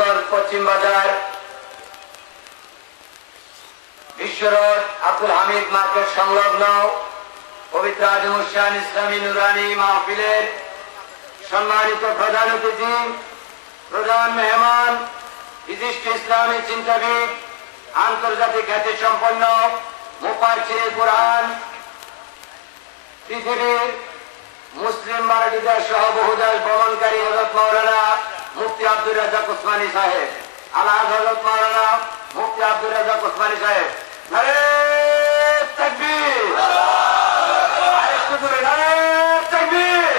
নগর পশ্চিম বাজার বিশ্ব road Abdul Hamid market সংলগ্ন পবিত্র আজিমুসান ইসলামী নুরানি মাহফিলের সম্মানিত প্রধান অতিথি, প্রধান মেহমান, বিশিষ্ট ইসলামী চিন্তাবিদ, আন্তর্জাতিক খ্যাতি সম্পন্ন মুফাসসিরে কুরআন, পৃথিবীর মুসলিম মারাঠিদের সহ বহুদেশ ভ্রমণকারী হযরত মাওলানা মুফতি আব্দুর রাজ্জাক ওসমানী সাহেব, আলা হযরত মাওলানা মুফতি আব্দুর রাজ্জাক ওসমানী সাহেব, নারে তাকবীর, আরেকটু জোরে নারে তাকবীর।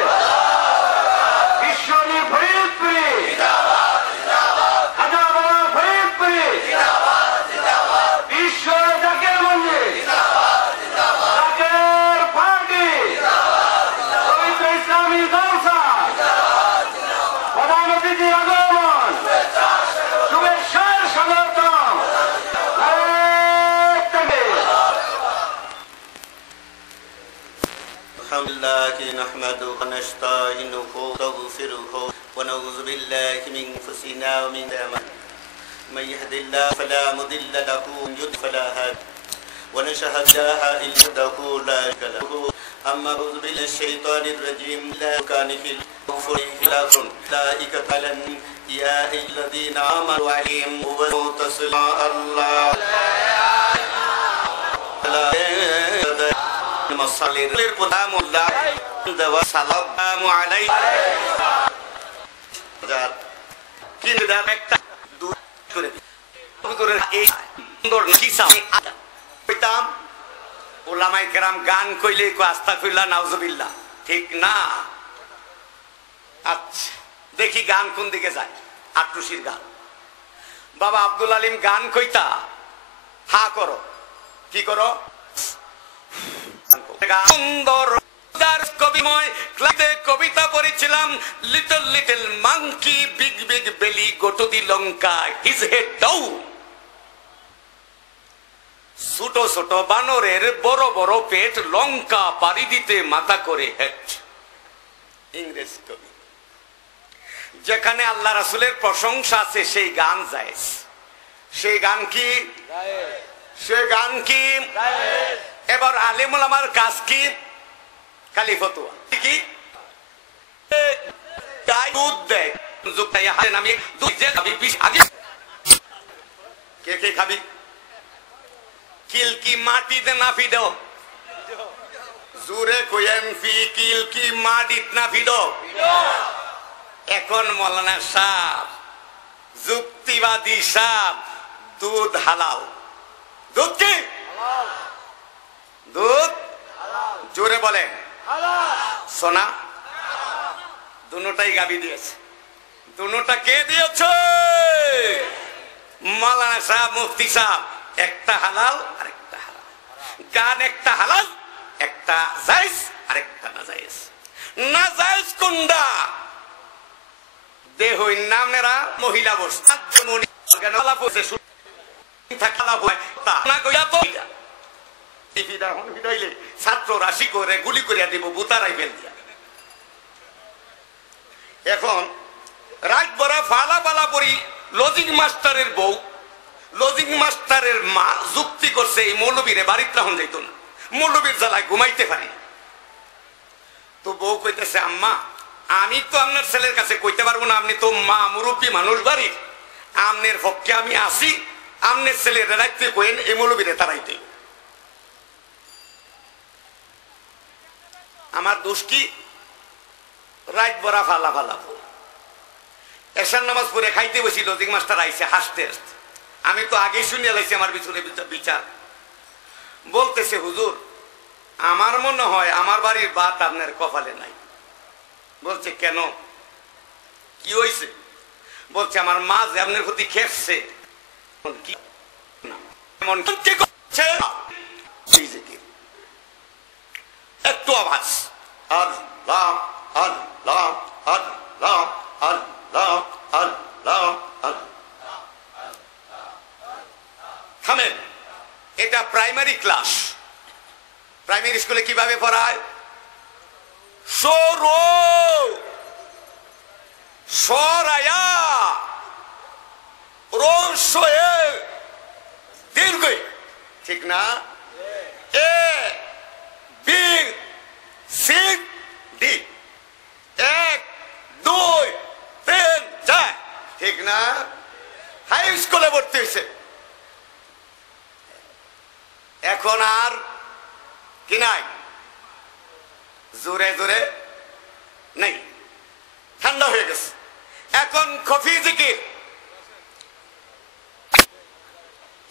বিশ্বনী ফরিদপুরি জিন্দাবাদ, জিন্দাবাদ, খাজা বাবা ফরিদপুরি জিন্দাবাদ, জিন্দাবাদ, বিশ্ব জাকের মন্দির জিন্দাবাদ, জিন্দাবাদ, জাকের পার্টি জিন্দাবাদ, জিন্দাবাদ, পবিত্র ইসলামী জলসা জিন্দাবাদ, জিন্দাবাদ, প্রধান অতিথি আগমন শুভেচ্ছার স্বাগতম। نحمده ونستعينه ونستغفره ونعوذ بالله من انفسنا ومن من يهد الله فلا مضل له ومن يضلل فلا هادي ونشهد لا اله الا الله لا شريك له. اما اعوذ بالله من الشيطان الرجيم. لا كان في الكفر خلاف اولئك على يا ايها الذين امنوا عليهم وتصلوا الله মসাল্লির প্রধামুল্লাহ দেওয়া সালামু আলাইকুম কিনা একটা দূর করে করে এই সুন্দর কিসা কইতাম উলামায়ে কেরাম গান কইলে কো আস্তাগফিরুল্লাহ নাউজুবিল্লাহ, ঠিক না? আচ্ছা দেখি গান কোন দিকে যায়। আট্টুসির গান বাবা আব্দুল আলিম গান কইতা হা করো, কি করো? সুন্দর কবিময় ক্লাসে কবিতা পড়েছিলাম, little little monkey big big belly go to the Lanka his head down. ছোট ছোট বানরের বড় বড় পেট, লঙ্কা পাড়ি দিতে মাথা করে হেড। ইংরেজ কবি। যেখানে আল্লাহ রাসূলের প্রশংসা আছে সেই গান যায়, সেই গান কি? সেই গান কি? এবার আলেম ওলামার কাজ কি? খালি ফতোয়া কি? দুধ দেয়, আমি দুধ খাবি, কে কে খাবি? কিল কি মাটিতে নাফি দাও, জোরে কইেন ফি কিল কি মাটিত নাফি দাও। এখন মৌলানা সাহেব যুক্তিবাদী সাহেব দুধ হালাল, দুধ কি? দুধ জোরে বলেন সোনা। দুটাই গাবি দিয়েছে। দুটা কে দিয়েছে? মাওলানা সাহেব, মুফতি সাহেব। একটা হালাল আরেকটা হারাম। গান একটা হালাল, একটা জায়েজ আরেকটা নাজায়েজ। নাজায়েজ কোনটা? দেহ নামেরা মহিলা বসে ছাত্র রাশি করে গুলি করিয়া দিব বুতারাই ফেল দিয়া। এখন রাত বড়া ফালা পালা পড়ি লজিক মাস্টারের বউ, লজিক মাস্টারের মা যুক্তি করছে এই মৌলবীরে বাড়িতে রাখুন যাইতো না, মৌলবীর জ্বালায় ঘুমাইতে পারি। তো বউ কইতেছে, আম্মা আমি তো আপনার ছেলের কাছে কইতে পারবো না, আপনি তো মা মুরব্বী মানুষ বাড়ির, আমনের পক্ষে আমি আসি, আমনের ছেলের রাখতে কইন এই মৌলবীরে তারাইতে। আমার দোষ কি? রাত বড়া ফালা ফালা এশার নামাজ পড়ে খাইতে বসি, লজিক মাস্টার আইসে হাসতে হাসতে। আমি তো আগেই শুনিয়ে লাইছি আমার পিছনে বিচার। বলতেছে, হুজুর আমার মনে হয় আমার বাড়ির ভাত আপনার কপালে নাই। বলছে, কেন, কি হয়েছে? বলছে, আমার মা যে আপনার প্রতি খেপছে। একটু আওয়াজ, আল্লাহ আল্লাহ আল্লাহ আল্লাহ আল্লাহ আল্লাহ। থামেন, এটা প্রাইমারি ক্লাস। প্রাইমারি স্কুলে কিভাবে পড়ায়? সরায়া ঠিক না? এ বি সি ডি, 1 2 3 4, ঠিক না? হাই স্কুলে ভর্তি হয়েছে, এখন আর কি নাই, জোরে জোরে নেই, ঠান্ডা হয়ে গেছে। এখন কফি জিকির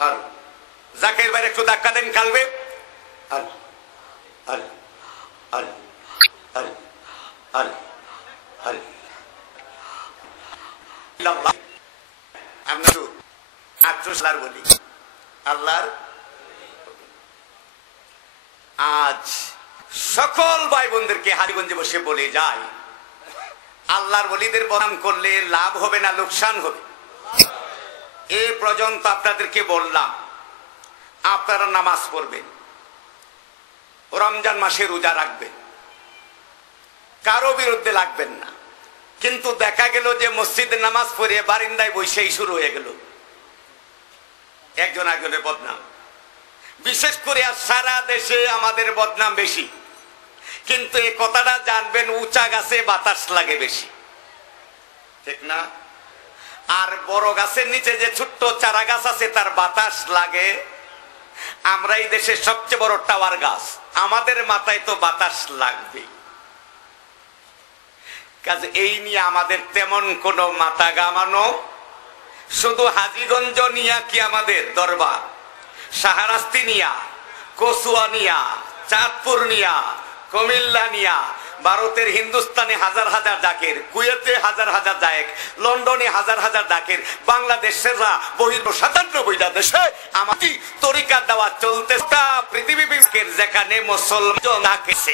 আর জাকের বাইরে একটু ধাক্কা দেন কালবে, আর আর আর আর আর আর আমরা তো আল্লাহর বলি, আল্লাহর। আজ সকল ভাই বোনদেরকে হারিগঞ্জে বসে বলে যায়, আল্লাহর ওলিদের বদনাম করলে লাভ হবে না লোকসান হবে। এ পর্যন্ত আপনাদেরকে বললাম, আপনারা নামাজ পড়বেন, রমজান মাসে রোজা রাখবেন, কারো বিরুদ্ধে লাগবেন না। কিন্তু দেখা গেল যে মসজিদে নামাজ পড়ে বারিন্দায় বসেই শুরু হয়ে গেল একজন একজনের বদনাম। বিশেষ করে আর সারা দেশে আমাদের বদনাম বেশি, কিন্তু এই কথাটা জানবেন, উঁচা গাছে বাতাস লাগে বেশি, ঠিক না? আর বড় গাছের নিচে যে ছোট্ট চারা গাছ আছে তার বাতাস লাগে। আমরা এই দেশের সবচেয়ে বড় টাওয়ার গাছ, আমাদের মাথায় তো বাতাস লাগবে। কাজে এই নিয়ে আমাদের তেমন কোনো মাথা ঘামানো, শুধু হাজীগঞ্জ নিয়া কি আমাদের দরবার, শাহরাস্তি নিয়া, কচুয়া নিয়া, চাঁদপুর নিয়া, কুমিল্লা নিয়া, ভারতের হিন্দুস্তানে হাজার হাজার জাকির, কুয়েতে হাজার হাজার জায়েক, লন্ডনে হাজার হাজার জাকির, বাংলাদেশের বহির 97টা দেশে আমাদের তরিকা দেওয়া চলতে, পৃথিবীর যেখানে মুসলমান আছে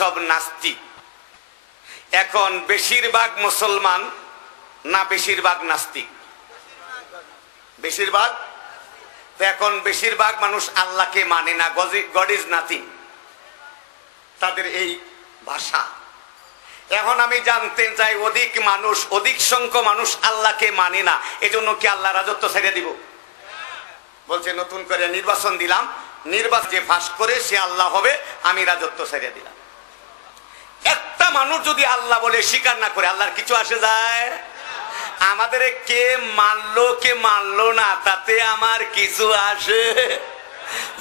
সব নাস্তিক। এখন বেশিরভাগ মুসলমান না বেশিরভাগ নাস্তিক? বেশিরভাগ। এখন বেশিরভাগ মানুষ আল্লাহকে মানে না, গড ইজ নাথিং, তাদের এই ভাষা। এখন আমি জানতে চাই, অধিক সংখ্যক মানুষ আল্লাহকে মানে না, এজন্য কি আল্লাহ রাজত্ব ছেড়ে দিব? বলছে নতুন করে নির্বাচন দিলাম, নির্বাচন যে ফাঁস করে সে আল্লাহ হবে, আমি রাজত্ব ছেড়ে দিলাম। একটা মানুষ যদি আল্লাহ বলে স্বীকার না করে, আল্লাহর কিছু আসে যায়? আমাদের কে মানলো না তাতে আমার কিছু আসে?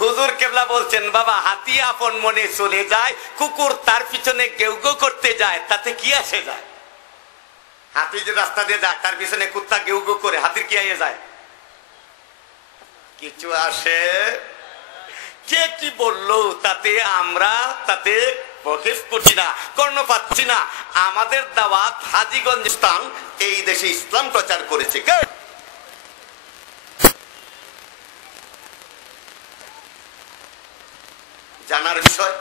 হুজুর কেবলা বলছেন, বাবা হাতি আপন মনে চলে যায়, কুকুর তার পিছনে গেউ গেউ করতে যায়, তাতে কি আসে যায়? হাতি যে রাস্তা দিয়ে যায়, তার পিছনে কুত্তা গেউ গেউ করে, হাতির কি আইয়ে যায়? কিছু আসে? কে কি বললো তাতে আমরা তাতে কর্ণ পাচ্ছি না। আমাদের দাওয়াত হাজীগঞ্জ স্থান এই দেশে ইসলাম প্রচার করেছে কে? জানার বিষয়,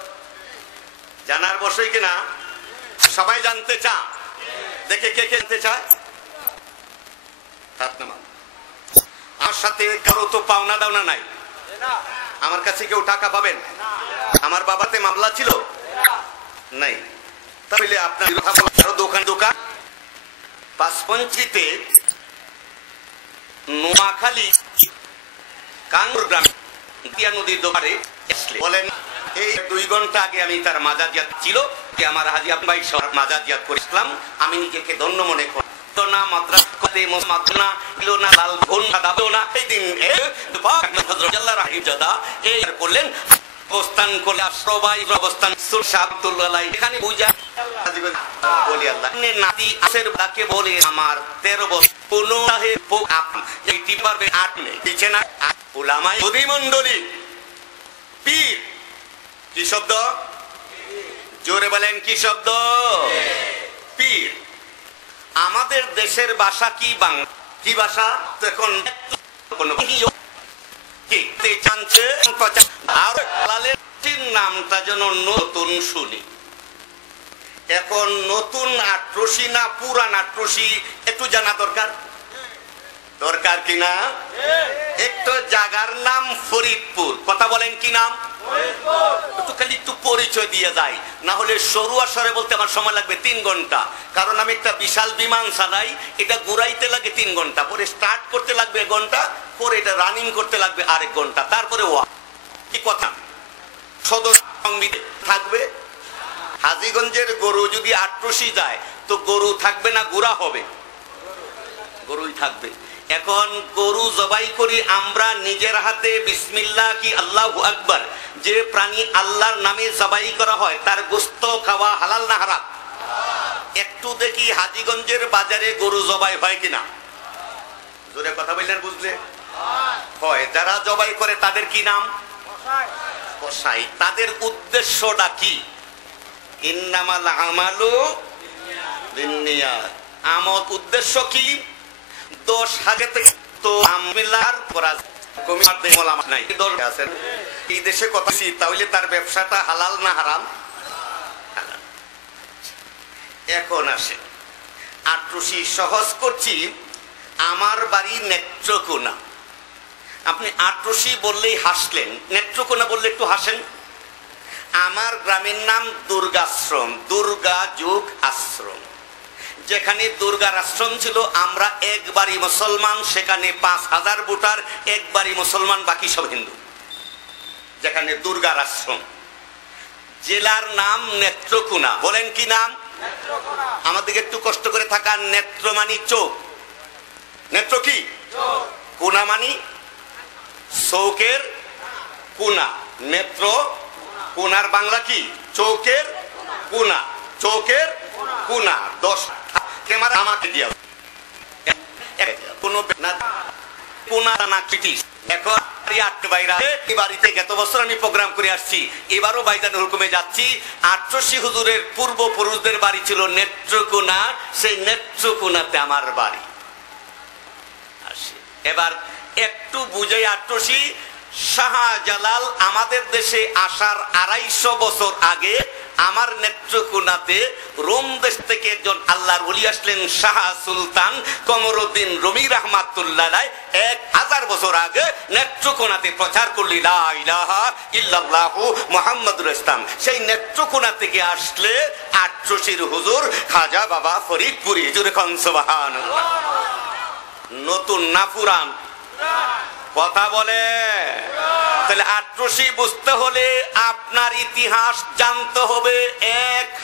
জানার বসই কিনা সবাই জানতে চা, দেখে কে কে জানতে চায়? আমার সাথে কারো তো পাওনা দাওনা নাই, আমার কাছে কেউ টাকা পাবেন? আমার বাবাতে মামলা ছিল নাই, তাহলে আপনার দোকান 550-তে নোয়াখালী কাঙ্গুর গ্রামে নদীর দোকানে বলেন, এই 2 ঘন্টা আগে আমি তার মাজাজিয়াত ছিল, আমার হাজী ভাই মাজাজিয়াত করেছিলাম, আমি নিজেকে ধন্য মনে করি না। মাত্রা কতে মাত্রা ছিল না, লাল ঘন দাও না, এই দিন হযরত আল্লাহ রাহিজাদা এই করলেন, অবস্থান করলে সবাই অবস্থান সুরশাবতুল্লাহ এখানে বুঝা বলি আল্লাহ নাতি আসের বাকে বলে আমার 13 বছর কোনো এই পারবে 8 নেই পিছে না উলামায়ে সুধী মণ্ডলী পীর। কি শব্দ? জোরে বলেন কি শব্দ? পীর। আমাদের দেশের ভাষা কি? বাংলা। কি ভাষা? এখন কোন নামটা যেন নতুন শুনি। এখন নতুন আট্রসি না পুরান আট্রসি একটু জানা দরকার, দরকার কিনা? একটু জায়গার নাম ফরিদপুর, কথা বলেন কি নাম? একটু পরিচয় দিয়ে যায়, না হলে সরু আসরে বলতে আমার সময় লাগবে 3 ঘন্টা। কারণ আমি একটা বিশাল বিমান চালাই, এটা ঘুরাইতে লাগে 3 ঘন্টা, পরে স্টার্ট করতে লাগবে 1 ঘন্টা, পরে এটা রানিং করতে লাগবে 1 ঘন্টা, তারপরে কি কথা সদস্য সংবিধান থাকবে। হাজীগঞ্জের গরু যদি আট্রসি যায় তো গরু থাকবে না গুড়া হবে? গরুই থাকবে। এখন গরু জবাই করি আমরা নিজের হাতে, বিসমিল্লাহ কি আল্লাহু আকবার, যে প্রাণী আল্লাহর নামে জবাই করা হয় তার গোশত খাওয়া হালাল না হারাম? একটু দেখি হাজীগঞ্জের বাজারে গরু জবাই হয় কিনা, জোরে কথা বললেন বুঝলে? হয়। যারা জবাই করে তাদের কি নাম? কসাই। তাদের উদ্দেশ্যটা কি? ইন্নামাল আমালু বিন্নিয়াত। আমল উদ্দেশ্য কি? দোষ আগে থেকে তো আমিলার করা কমিতে মোলামা নাই, দোষ আছে এই দেশে কথা বলছি, তাহলে তার ব্যবসাটা হালাল না হারাম? হালাল। এখন আসে আট্রসি সহজ করছি। আমার বাড়ি নেত্রকোনা। আপনি আট্রসি বললেই হাসলেন, নেত্রকোনা বললে একটু হাসেন। আমার গ্রামের নাম দুর্গাশ্রম, দুর্গা যুগ আশ্রম। যেখানে দুর্গার আশ্রম ছিল আমরা একবারই মুসলমান, সেখানে 5000 ভোটার, একবারই মুসলমান, বাকি সব হিন্দু। যেখানে দুর্গার আশ্রম। জেলার নাম নেত্রকোনা। বলেন কি নাম? আমাদেরকে একটু কষ্ট করে থাকা। নেত্র মানি চোখ, নেত্র কি? কোনা মানি চৌকের কোনা, নেত্র কোনার বাংলা কি? চৌকের কোনা, চৌকের কোনা। 10 ক্যামেরা আমাকে দিয়া কোনো কোনা না ক্রিটিস। এখন বাড়িতে গত বছর আমি প্রোগ্রাম করে আসছি, এবারও বাইদানুল হুকুমে যাচ্ছি। আট্রসি হুজুরের পূর্বপুরুষদের বাড়ি ছিল নেত্রকোনা, সেই নেত্রকোনাতে আমার বাড়ি। এবার একটু বুঝে আট্রসি। শাহজালাল আমাদের দেশে আসার 250 বছর আগে আমার নেত্রকোনাতে রোম দেশ থেকে একজন আল্লাহর ওলি আসলেন, শাহ সুলতান কমরউদ্দিন রুমি রাহমাতুল্লাহ আলাইহি 1000 বছর আগে নেত্রকোনাতে প্রচার করলি লা ইলাহা ইল্লাল্লাহু মুহাম্মাদুর রাসূলুল্লাহ। সেই নেত্রকোনা থেকে আসলে আট্রসির হুজুর খাজা বাবা ফরিদপুরি। জোরে কোন সুবহানাল্লাহ। নতুন না পুরান? কথা বলে। তাহলে আট্রসি বুঝতে হলে আপনার ইতিহাস জানতে হবে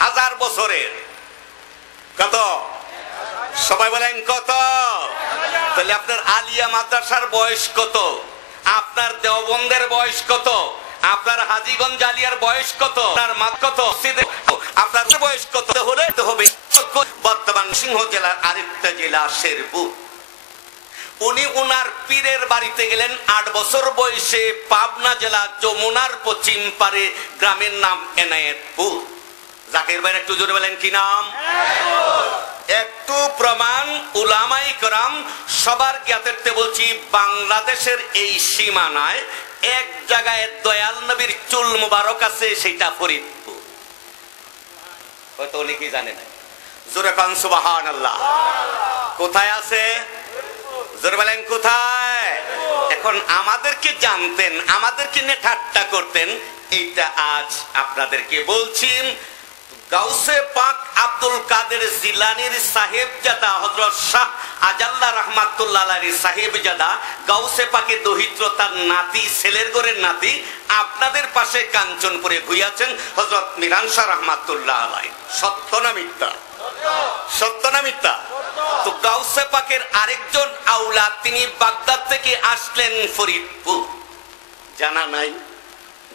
1000 বছরের। কত? সবাই বলেন কত? তাহলে আপনার আলিয়া মাদ্রাসার বয়স কত? আপনার দেওবন্দের বয়স কত? আপনার হাজীগঞ্জ আলিয়ার বয়স কত? আপনার মাত কত? আপনার বয়স কত হলে হবে? বর্তমান সিংহ জেলার আরেকটা জেলা শেরপুর। উনি উনার পীরের বাড়িতে গেলেন 8 বছর বয়সে, পাবনা জেলা যমুনার পশ্চিম পারে, গ্রামের নাম এনায়েতপুর। জাকির ভাই একটু জোরে বলেন কি নাম? একটু প্রমাণ উলামাই কেরাম সবার জ্ঞাতার্থে বলছি। বাংলাদেশের এই সীমানায় এক জায়গায় দয়াল নবীর চুল মুবারক আছে, সেটা ফরিদপুর। হয়তো অনেকেই জানে না। জোরে কান সুবহানাল্লাহ। কোথায় আছে? জোরে বলেন কোথায়? এখন আমাদেরকে জানতেন, আমাদেরকে নিয়ে ঠাট্টা করতেন, এইটা আজ আপনাদেরকে বলছি। গাউসে পাক আব্দুল কাদের জিলানীর সাহেবজাদা হযরত শাহ আজাল্লাহ রাহমাতুল্লাহ আলাইহির সাহেবজাদা গাউসে পাকের দহিত্র, তার নাতি, ছেলের ঘরের নাতি, আপনাদের পাশে কাঞ্চনপুরে ঘুইয়াছেন হযরত মিরান শাহ রাহমাতুল্লাহ আলাইহি। সত্য না মিথ্যা? সত্য না মিথ্যা? তো গাউসে পাকের আরেকজন আওলাদ, তিনি বাগদাদ থেকে আসলেন ফরিদপুর। জানা নাই?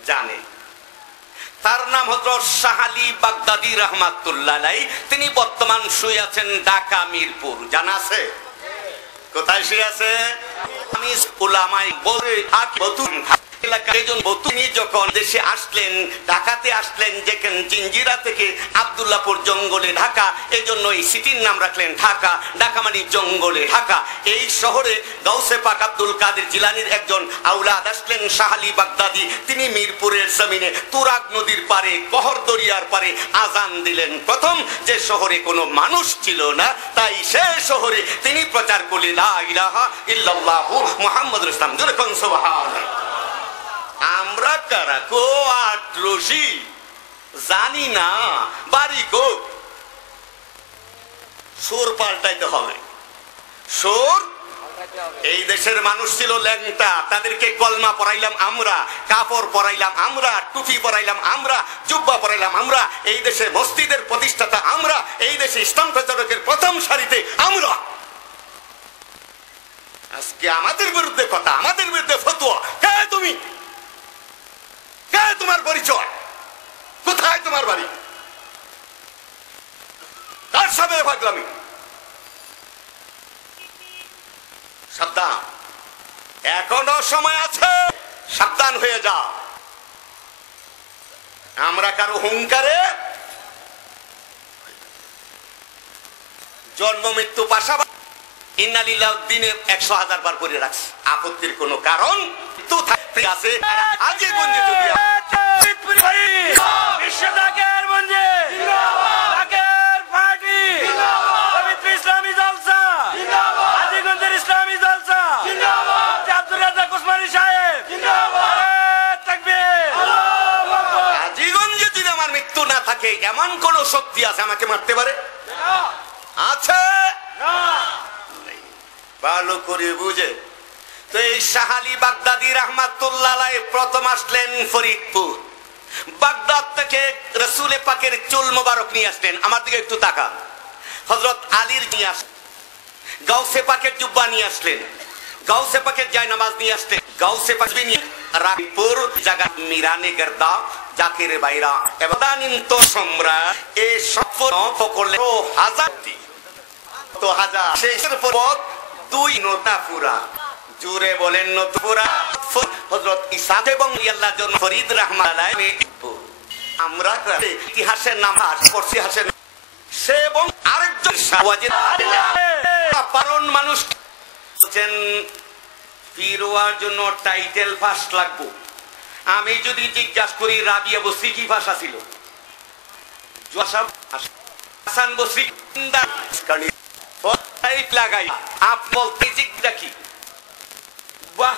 জানে। তার নাম হযরত শাহ আলী বাগদাদী রাহমাতুল্লাহ আলাইহি। তিনি বর্তমান শুয়ে আছেন ঢাকা মিরপুর। জানা আছে? কোথায় শুয়ে আছে? আমি উলামায়ে বলে বতুন তিনি যখন দেশে আসলেন, ঢাকাতে আসলেন, যেখানে জিঞ্জিরা থেকে আব্দুল্লাহপুর জঙ্গলে ঢাকা, এই জন্য এই সিটির নাম রাখলেন ঢাকা। ঢাকা মানে জঙ্গলে ঢাকা। এই শহরে গাউসে পাক আব্দুল কাদের জিলানীর একজন আওলাদ আসলেন, শাহ আলী বাগদাদী। তিনি মিরপুরের জমিনে তুরাগ নদীর পারে, কহর দরিয়ার পারে আজান দিলেন। প্রথম যে শহরে কোনো মানুষ ছিল না, তাই সে শহরে তিনি প্রচার করলেন লা ইলাহা ইল্লাল্লাহু মুহাম্মাদুর রাসূলুল্লাহ। জোরে কোন সুবহানাল্লাহ। আমরা তোরা কারা কো আট্রসি জানি না বাড়ি কো সুর পাল্টাইতে হবে সুর এই দেশের মানুষ ছিল ল্যাংটা তাদেরকে কলমা পড়াইলাম আমরা কাপড় পরাইলাম আমরা টুপি পরাইলাম আমরা জুব্বা পরাইলাম আমরা এই দেশে মসজিদের প্রতিষ্ঠাতা আমরা এই দেশে ইসলাম প্রচারকের প্রথম সারিতে আমরা আজকে আমাদের বিরুদ্ধে কথা আমাদের বিরুদ্ধে ফতোয়া কে তুমি কে তোমার পরিচয় কোথায় তোমার বাড়ি কার সাথে ভাগলামি সাবধান এখনো সময় আছে সাবধান হয়ে যা আমরা কারো হুঙ্কারে জন্ম মৃত্যু পাশাপাশি ইন্নালিল্লাহ দিনে 100,000 বার করে রাখছি আপত্তির কোনো কারণ তো আছে আজকে গঞ্জে যদি বিশ্বটাকের মঞ্জে জিন্দাবাদ পার্টি জিন্দাবাদ ইসলামী জলসা জিন্দাবাদ আজিগঞ্জের ইসলামী জলসা জিন্দাবাদ আব্দুর রাজ্জাক ওসমানী সাহেব জিন্দাবাদ তাকবীর আল্লাহু আকবার আজিগঞ্জে যদি আমার মৃত্যু না থাকে এমন কোন শক্তি আছে আমাকে মারতে পারে আছে না ভালো করে বুঝে তো এই শাহ আলী বাগদাদি রাহমাতুল্লাহ আলাইহি প্রথম আসলেন ফরিদপুর বাগদাদ থেকে রাসূল পাকের চুল মোবারক নিয়ে আসলেন আমার দিকে একটু তাকান হযরত আলীর নিয়ে আসলেন গাউসে পাকের জুব্বা নিয়ে আসলেন গাউসে পাকের জায়নামাজ নিয়ে আসলেন গাউসে পাক নিয়ে রায়পুর জায়গা মিরানে গর্দা জাকির বাইরা এবদানিন্ত সম্রাট এই সফর পকড়লেন তো হাজার শেষের পর দুই নতাপুরা জুড়ে বলেন নতুপুরা হযরত ইসা এবং আল্লাহ জন ফরিদ রাহমাতুল্লাহ আলাইহি আমরা ইতিহাসের নাম পড়ছি হাসেন সে এবং আরেকজন শাহওয়াজিদ পারণ মানুষ বলেন ফিরোয়ার জন্য টাইটেল ফার্স্ট লাগবে আমি যদি জিজ্ঞাসা করি রাবিয়া বসরি কি ভাষা ছিল হাসান বসরি লাগাই কি বাহ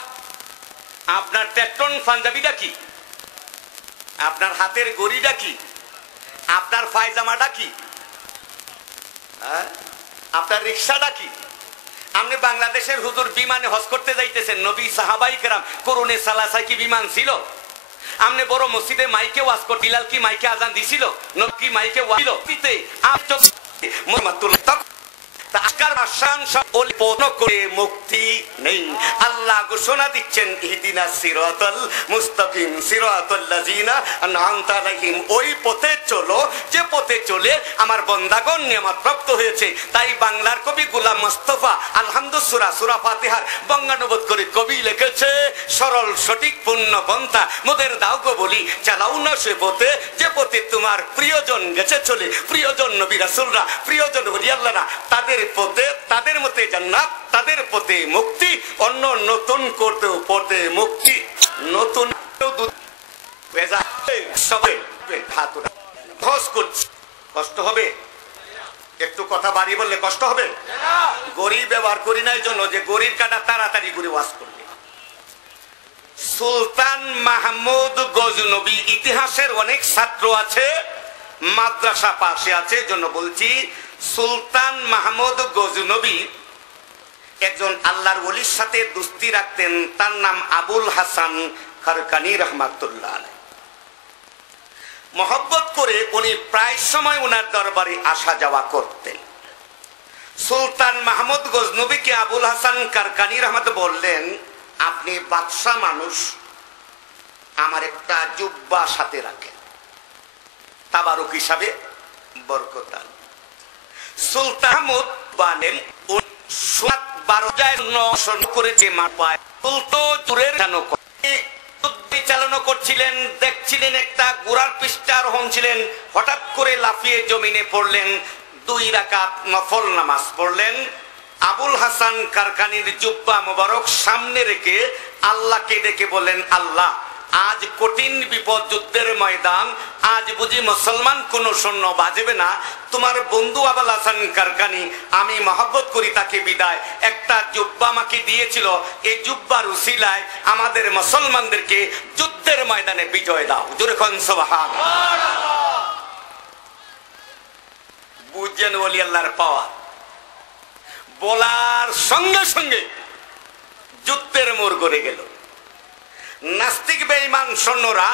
আপনার টেকটন পাঞ্জাবিটা কি আপনার হাতের গড়িটা কি আপনার পায়জামাটা কি আপনার রিক্সাটা কি আপনি বাংলাদেশের হুজুর বিমানে হজ করতে যাইতেছেন নবী সাহাবাই কেরাম করুনে সালাসায় কি বিমান ছিল আপনি বড় মসজিদে মাইকে ওয়াজ করতে বিলাল কি মাইকে আজান দিছিল নবী কি মাইকে ওয়াজ দিল দিতে মুক্তি নেই আল্লাহ ঘোষণা দিচ্ছেন ইহদিনাস সিরাতাল মুস্তাকিম সিরাতাল লাযিনা আন'আমতা আলাইহিম ওই পথে চলো যে পথে চলে আমার বান্দাগণ নিয়ামত প্রাপ্ত হয়েছে তাই বাংলার কবি গোলাম মোস্তফা আলহামদুলিল্লাহ সূরা ফাতিহার বঙ্গানুবাদ করে কবি লিখেছে সরল সঠিক পূর্ণ পন্থা মোদের দাও গো বলি চালাও না সে পথে যে পথে তোমার প্রিয়জন গেছে চলে প্রিয়জন নবী রাসূলরা প্রিয়জন ওলি আল্লাহরা তাদের পথে তাদের মতে জান্নাত তাদের পথে মুক্তি অন্য নতুন করতেও পথে মুক্তি নতুন কষ্ট হবে একটু কথা বাড়ি বললে কষ্ট হবে গরিব ব্যবহার করি না এই জন্য যে গরিব কাটা তাড়াতাড়ি করে ওয়াজ করবে সুলতান মাহমুদ গজনবী ইতিহাসের অনেক ছাত্র আছে মাদ্রাসা পাশে আছে জন্য বলছি সুলতান মাহমুদ গজনবী একজন আল্লাহর ওলির সাথে দোস্তি রাখতেন তার নাম আবুল হাসান কারকানি রাহমাতুল্লাহ আলাইহি মহব্বত করে উনি প্রায় সময় ওনার দরবারে আসা যাওয়া করতেন সুলতান মাহমুদ গজনবীকে আবুল হাসান কারকানি রাহমাতুল্লাহ বললেন আপনি বাদশা মানুষ আমার একটা জুব্বা সাথে রাখেন তাবারুক হিসাবে বরকতান সুলতান মাহমুদ বানেন 12 করেছে মাপায় উল্টো জুরের চালনা করছিলেন দেখছিলেন একটা গোড়ার পৃষ্ঠা আরোহণ ছিলেন হঠাৎ করে লাফিয়ে জমিনে পড়লেন 2 রাকাত নফল নামাজ পড়লেন আবুল হাসান কারকানির জুব্বা মোবারক সামনে রেখে আল্লাহকে ডেকে বলেন আল্লাহ আজ কঠিন বিপদ, যুদ্ধের ময়দান, আজ বুঝি মুসলমান কোন সৈন্য বাজবে না। তোমার বন্ধু আবুল হাসান কারখানি, আমি মহব্বত করি তাকে বিদায়, একটা জুব্বা আমাকে দিয়েছিল, এই জুব্বার উসিলায় আমাদের মুসলমানদেরকে যুদ্ধের ময়দানে বিজয় দাও। জোরে কোন সুবহানাল্লাহ। বুঝছেন ওলি আল্লাহর পাওয়ার। বলার সঙ্গে সঙ্গে যুদ্ধের মোড় গড়ে গেল। নাস্তিক বেঈমান সৈন্যরা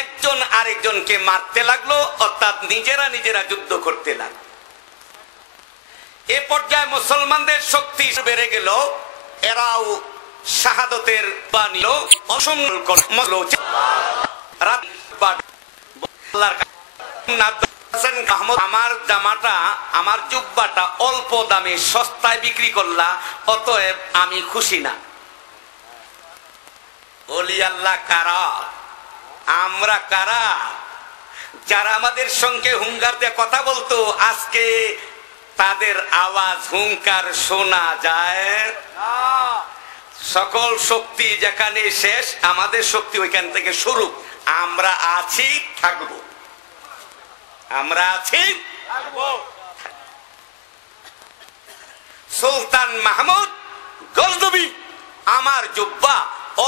একজন আরেকজনকে মারতে লাগলো, অর্থাৎ নিজেরা যুদ্ধ করতে লাগলো। এ পর্যায়ে মুসলমানদের শক্তি বেড়ে গেল, এরাও শাহাদতের বাণী আমার জামাটা, আমার জুব্বাটা অল্প দামে সস্তায় বিক্রি করলা, অতএব আমি খুশি না। ওলি আল্লাহ কারা? আমরা কারা? যারা আমাদের সঙ্গে হুঙ্কার দিয়ে কথা বলতো, আজকে তাদের আওয়াজ হুঙ্কার শোনা যায় না। সকল শক্তি যেখানে শেষ, আমাদের শক্তি ওইখান থেকে শুরু। আমরা আছি, থাকবো। আমরা আছি, থাকবো। সুলতান মাহমুদ গজনবী আমার জুব্বা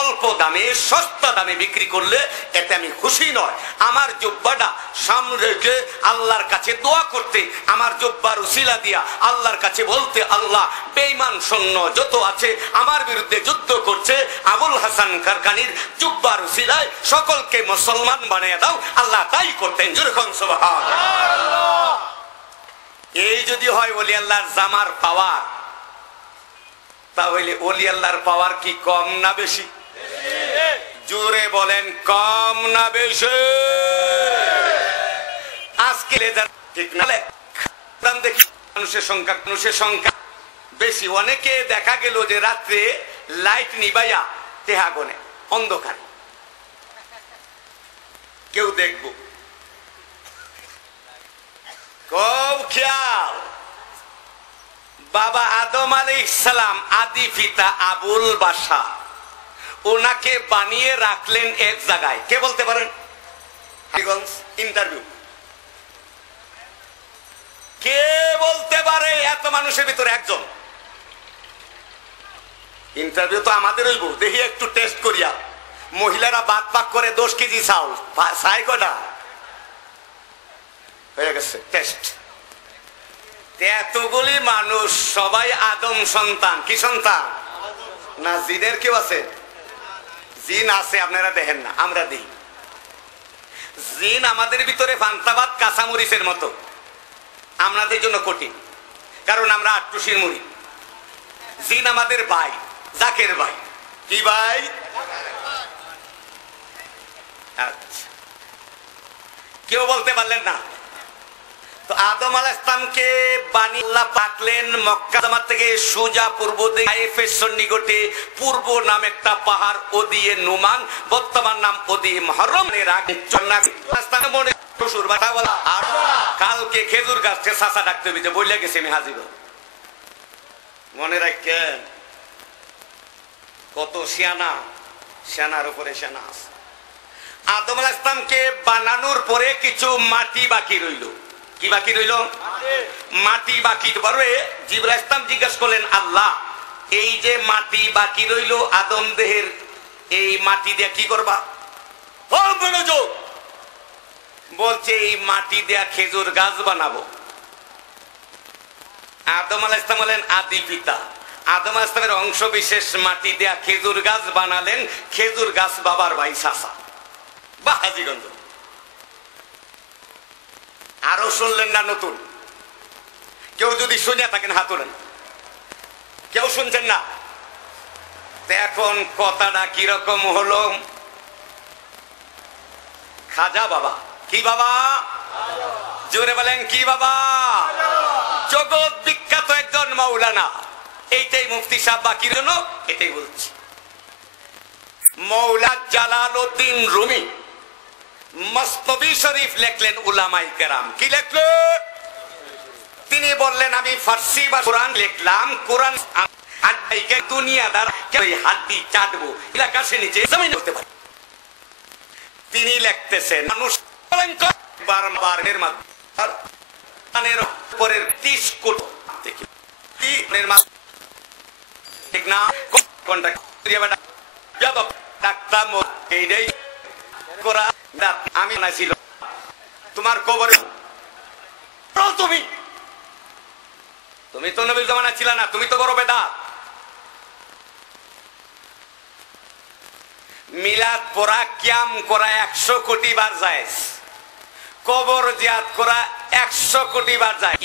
অল্প দামে সস্তা দামে বিক্রি করলে এতে আমি খুশি নয়। আমার জুব্বাটা সামনে রেখে আল্লাহর কাছে দোয়া করতে, আমার জুব্বার উসিলা দিয়া আল্লাহর কাছে বলতে, আল্লাহ বেঈমান সৈন্য যত আছে আমার বিরুদ্ধে যুদ্ধ করছে, আবুল হাসান কারখানির জুব্বার উসিলায় সকলকে মুসলমান বানিয়ে দাও। আল্লাহ তাই করতেন। জোরে কোন সুবহানাল্লাহ। এই যদি হয় ওলি আল্লাহর জামার পাওয়ার, তাহলে ওলি আল্লাহর পাওয়ার কি কম না বেশি? জোরে বলেন, কম না বেশি? আজকে ঠিক না দেখি মানুষের সংখ্যা বেশি। অনেকে দেখা গেল যে রাত্রে লাইট নিবাইয়া তেহা গনে অন্ধকার, কেউ দেখবো। খুব খেয়াল। বাবা আদম আলাইহিস সালাম আদি পিতা আবুল বাশার, ওনাকে বানিয়ে রাখলেন এক জায়গায়। কে বলতে পারেন? ইন্টারভিউ কে বলতে পারে? এত মানুষের ভিতরে একজন। ইন্টারভিউ তো আমাদের হইব। দেখি একটু টেস্ট করিয়া। মহিলারা বাদ পাক করে 10 কেজি চাউল, চাই কটা হয়ে গেছে টেস্ট। এতগুলি মানুষ সবাই আদম সন্তান। কি সন্তান? না জিনের কেউ আছে? জিন আছে, আপনারা দেখেন না, আমরা দেখি। জিন আমাদের ভিতরে ফান্তাবাদ কাঁচামরিচের মতো, আমাদের জন্য কঠিন, কারণ আমরা আটটুসির মুড়ি। জিন আমাদের ভাই, জাকের ভাই। কি ভাই? আচ্ছা, কেউ বলতে পারলেন না। তো আদম আলাইহিস সালামকে বানিয়ে আল্লাহ পাকলেন মক্কা থেকে সোজা পূর্ব দিকে তায়েফের সন্নিকটে পূর্ব নাম একটা পাহাড়, ওদিয়ে নুমান, বর্তমান নাম ওদিয়ে মুহররম। আর কালকে খেজুর গাছে চাচা ডাকতে হবে, বইলে গেছে আমি হাজির। মনে রাখেন, কত শিয়ানা, শিয়ানার উপরে শিয়ানা আছে। আদম আলাইহিস সালামকে বানানোর পরে কিছু মাটি বাকি রইল। কি বাকি রইল? মাটি বাকি পরে জিবরাইল ইসলাম জিজ্ঞাসা করলেন, আল্লাহ এই যে মাটি বাকি রইল আদম দেহের, এই মাটি দিয়ে কি করবা? বলছে এই মাটি দিয়ে খেজুর গাছ বানাবো। আদম আলাইহিস সালাম বলেন আদি পিতা, আদম আলাইহিস সালামের অংশ বিশেষ মাটি দিয়ে খেজুর গাছ বানালেন। খেজুর গাছ বাবার ভাই চাচা বা হাজীগঞ্জ। আরো শুনলেন না নতুন? কেউ যদি শুনে থাকেন হাত তোলেন। কেউ শুনছেন না? এখন কথাটা কিরকম হলো? খাজা বাবা। কি বাবা? জোরে বলেন, কি বাবা? জগৎ বিখ্যাত একজন মাওলানা। এইটাই মুফতি সাহেব বাকির জন্য এটাই বলছি। মৌলা জালালউদ্দিন রুমি মসনবী শরীফ লেখলেন। উলামায়ে কেরাম কি লেখলেন? তিনি বললেন, আমি ফার্সি বা কোরআন লিখলাম, কোরআন দুনিয়াদার হাড্ডি চাটবো, এলাকার নিচে জমিন করতে পারে। তিনি লিখতেছেন মানুষ বারবার এর মাধ্যমে উপরের 30 কোটি দেখি ঠিক না কোনটা যাব ডাক্তার এইটাই করা আমি নাছিল তোমার কবরে তুমি তুমি তো নবীর জামানা ছিল না, তুমি তো বড় বেদা। মিলাদ পড়া কিয়াম করা 100 কোটি বার যায়, কবর জিয়ারত করা 100 কোটি বার যায়।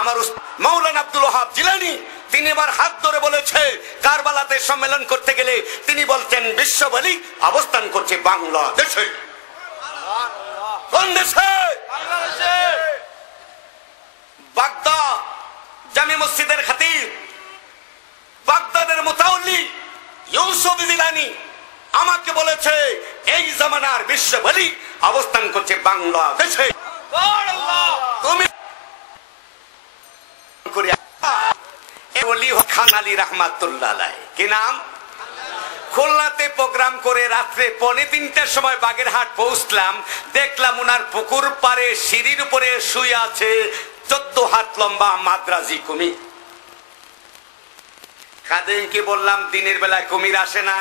আমার মাওলানা আব্দুল ওয়াহাব জিলানী তিনি এবার হাত ধরে বলেছে কারবালাতে সম্মেলন করতে গেলে তিনি বলছেন বিশ্ব ওলি অবস্থান করছে বাংলাদেশে। কোন দেশে? বাগদাদ জামি মসজিদের খতিব, বাগদাদের মুতাওয়াল্লি ইউসুফ জিলানী আমাকে বলেছে এই জামানার বিশ্ব ওলি অবস্থান করছে বাংলাদেশে। তুমি খান আলী রহমাতুল্লাহ আলাইহি কি নাম? খুলনাতে প্রোগ্রাম করে রাত্রে 2:45টার সময় বাগেরহাট পৌঁছলাম, দেখলাম উনার পুকুর পারে সিঁড়ির উপরে শুয়ে আছে 14 হাত লম্বা মাদ্রাজি কুমির। কাদেরকে বললাম দিনের বেলায় কুমির আসে না,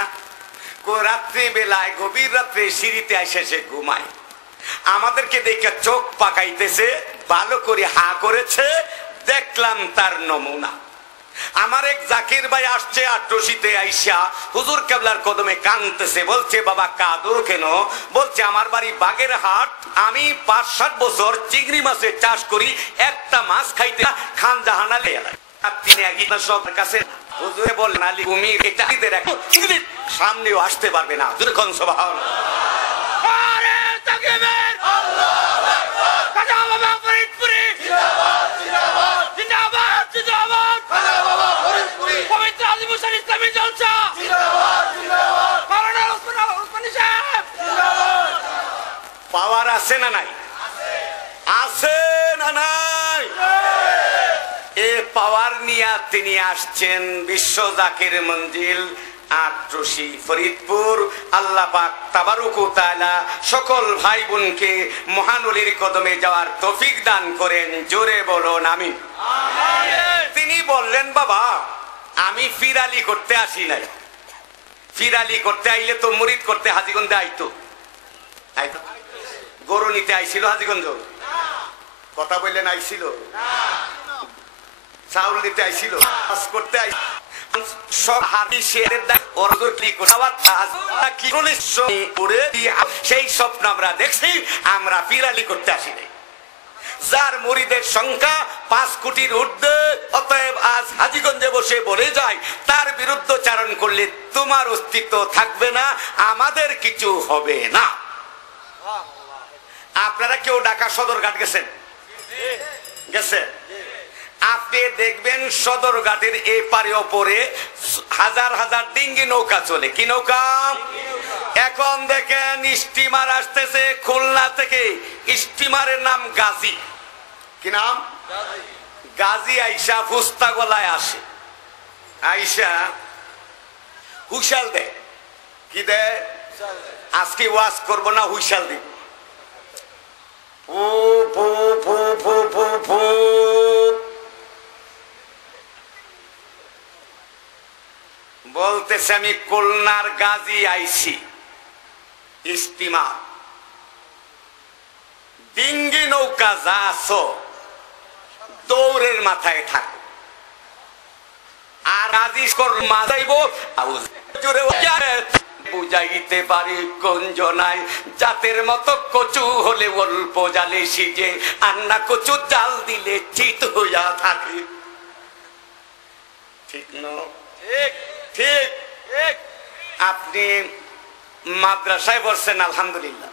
রাত্রি বেলায় গভীর রাত্রে সিঁড়িতে এসে সে ঘুমায়। আমাদেরকে দেখে চোখ পাকাইতেছে, ভালো করে হা করেছে, দেখলাম তার নমুনা। আমার এক জাকির ভাই আসছে আট্রসিতে আইসা হুজুর কেবলার কদমে কাঁদতেছে, বলছে বাবা কাঁদো কেন? বলছে আমার বাড়ি বাগেরহাট, আমি 5-7 বছর চিংড়ি মাছের চাষ করি, একটা মাছ খাইতে খান জাহানা লেয়ালায়। তিনি একদিন সব কাছে হুজুরে বললেন আলী কুমির এটা সামনেও আসতে পারবে না। যখন সুবহানাল্লাহ পাওয়ার আছে না নাই? আছে না নাই? এ পাওয়ার নিয়ে তিনি আসছেন বিশ্ব জাকির মঞ্জিল আট্রসি ফরিদপুর। আল্লাহ পাক তাবারক ওয়া তাআলা সকল ভাই বোনকে মহান ওলির কদমে যাওয়ার তৌফিক দান করেন। জোরে বলুন আমিন। তিনি বললেন বাবা আমি ফিরালি করতে আসি নাই, ফিরালি করতে আইলে তো মুরিদ করতে হাজীগঞ্জে আইতো। গরু নিতে আইছিল হাজীগঞ্জ? কথা বললেন আইছিল? চাউল দিতে আইছিল? করতে সেই স্বপ্ন আমরা দেখছি, আমরা ফিরালি করতে আসি নাই। যার মুরিদের সংখ্যা 5 কোটির ঊর্ধ্বে, অতএব আজ হাজীগঞ্জে বসে বলে যায় তার বিরুদ্ধচারণ করলে তোমার অস্তিত্ব থাকবে না, আমাদের কিছু হবে না। আপনারা কেউ ঢাকা সদরঘাট গেছেন? গেছেন? আপনি দেখবেন সদরঘাটের এই পারে ওপরে হাজার হাজার ডিঙ্গি নৌকা চলে। কি নৌকা? এখন দেখেন স্টিমার আসতেছে খুলনা থেকে, স্টিমারের নাম গাজী। কি নাম? গাজী। আইসা ফুস্তা গলায় আসে, আইসা হুইসাল দেয়। কি দেয়? আজকে ওয়াজ করবো না, হুইসাল দিব। বলতেছে আমি খুলনার গাজী আইছি, স্টিমার ডিঙ্গি নৌকা যা আছো দৌড়ের মাথায় থাকো, আর গাজী মাজাইব বুঝাইতে পারি কঞ্জনায় জাতের মতো কচু হলে অল্প জালে সিজে, আর না কচু জাল দিলে চিত হইয়া থাকে। ঠিক না? ঠিক। আপনি মাদ্রাসায় পড়ছেন আলহামদুলিল্লাহ,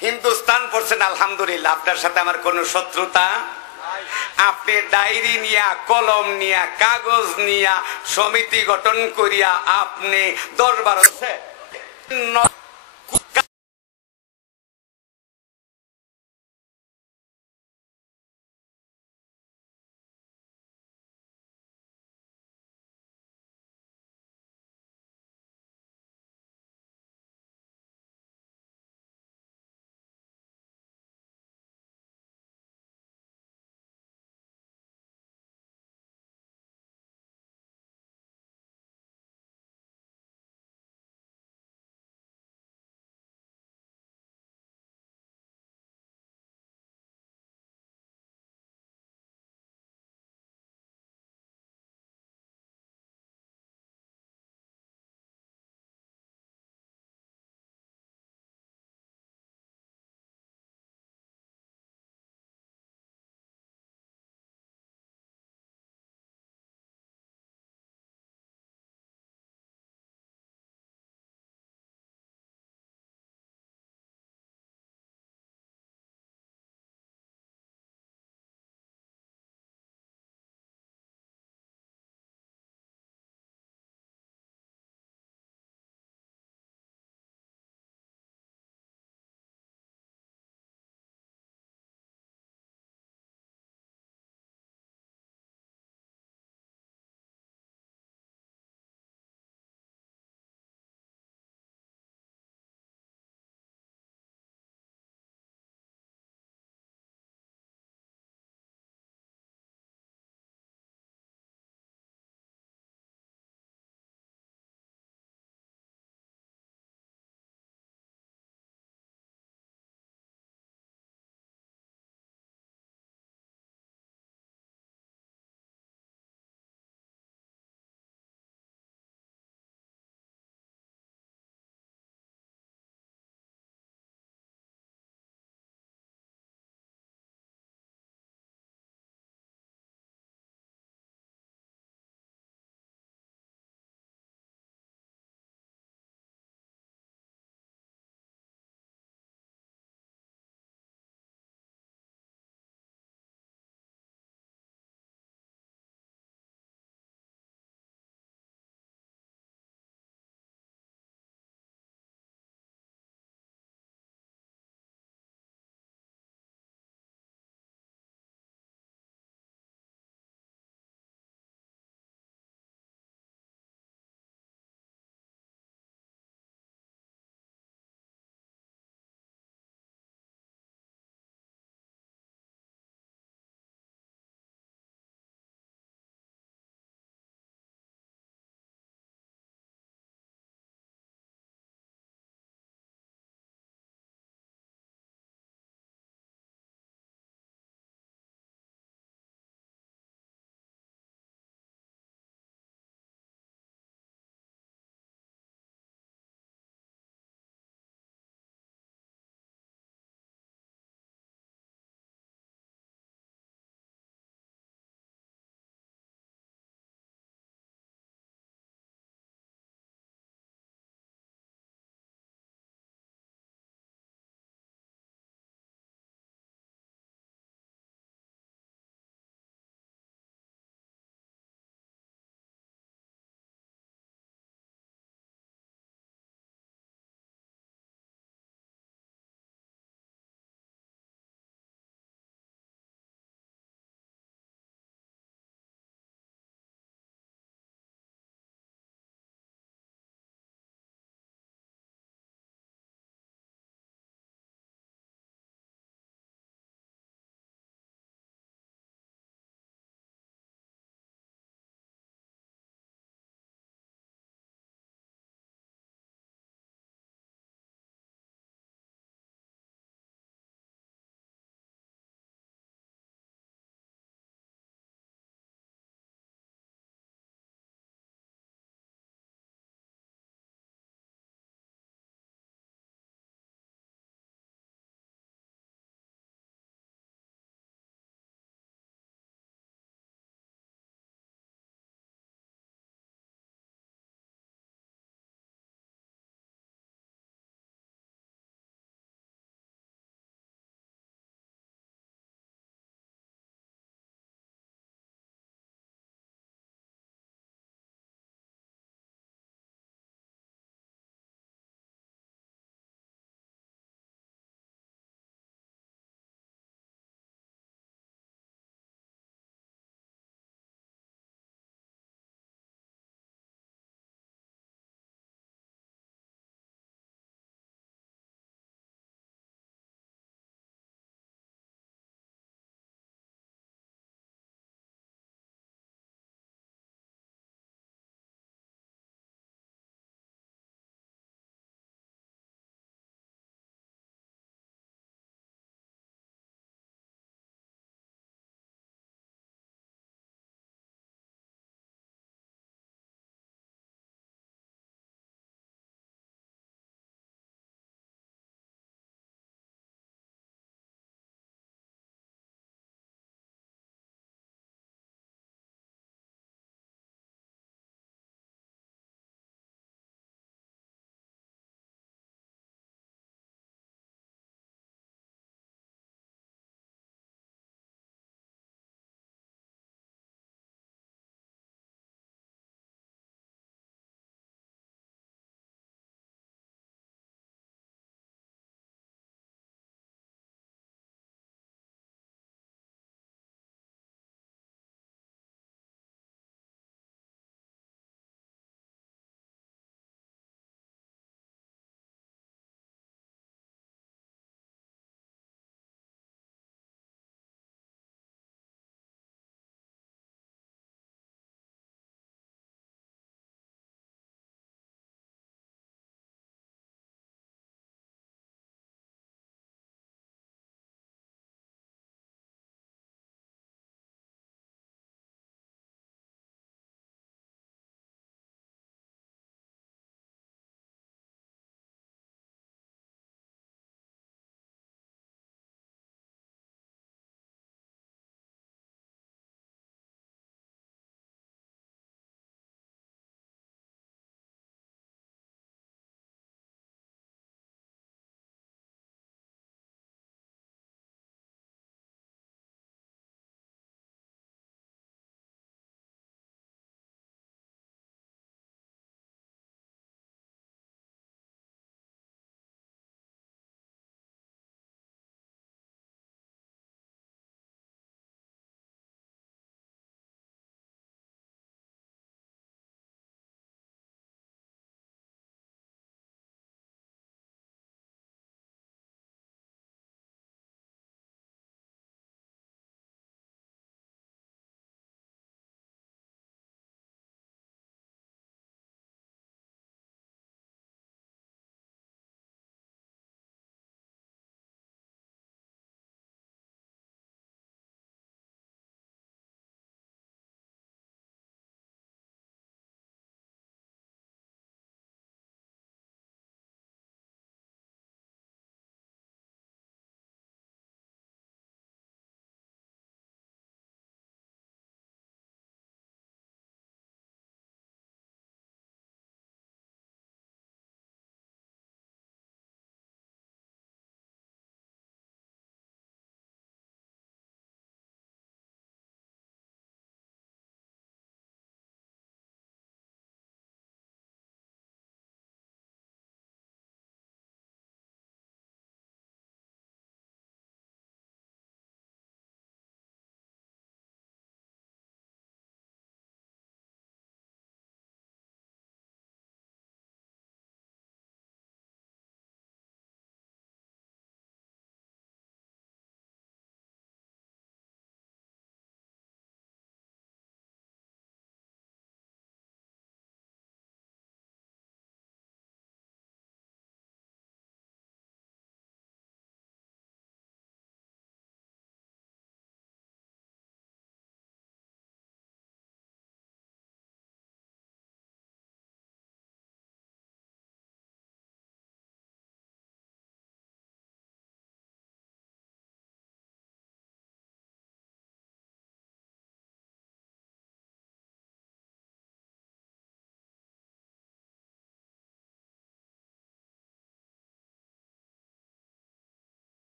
হিন্দুস্তান পড়ছেন আলহামদুলিল্লাহ, আপনার সাথে আমার কোনো শত্রুতা। আপনি ডায়েরি নিয়া, কলম নিয়া, কাগজ নিয়া, সমিতি গঠন করিয়া আপনি 10-12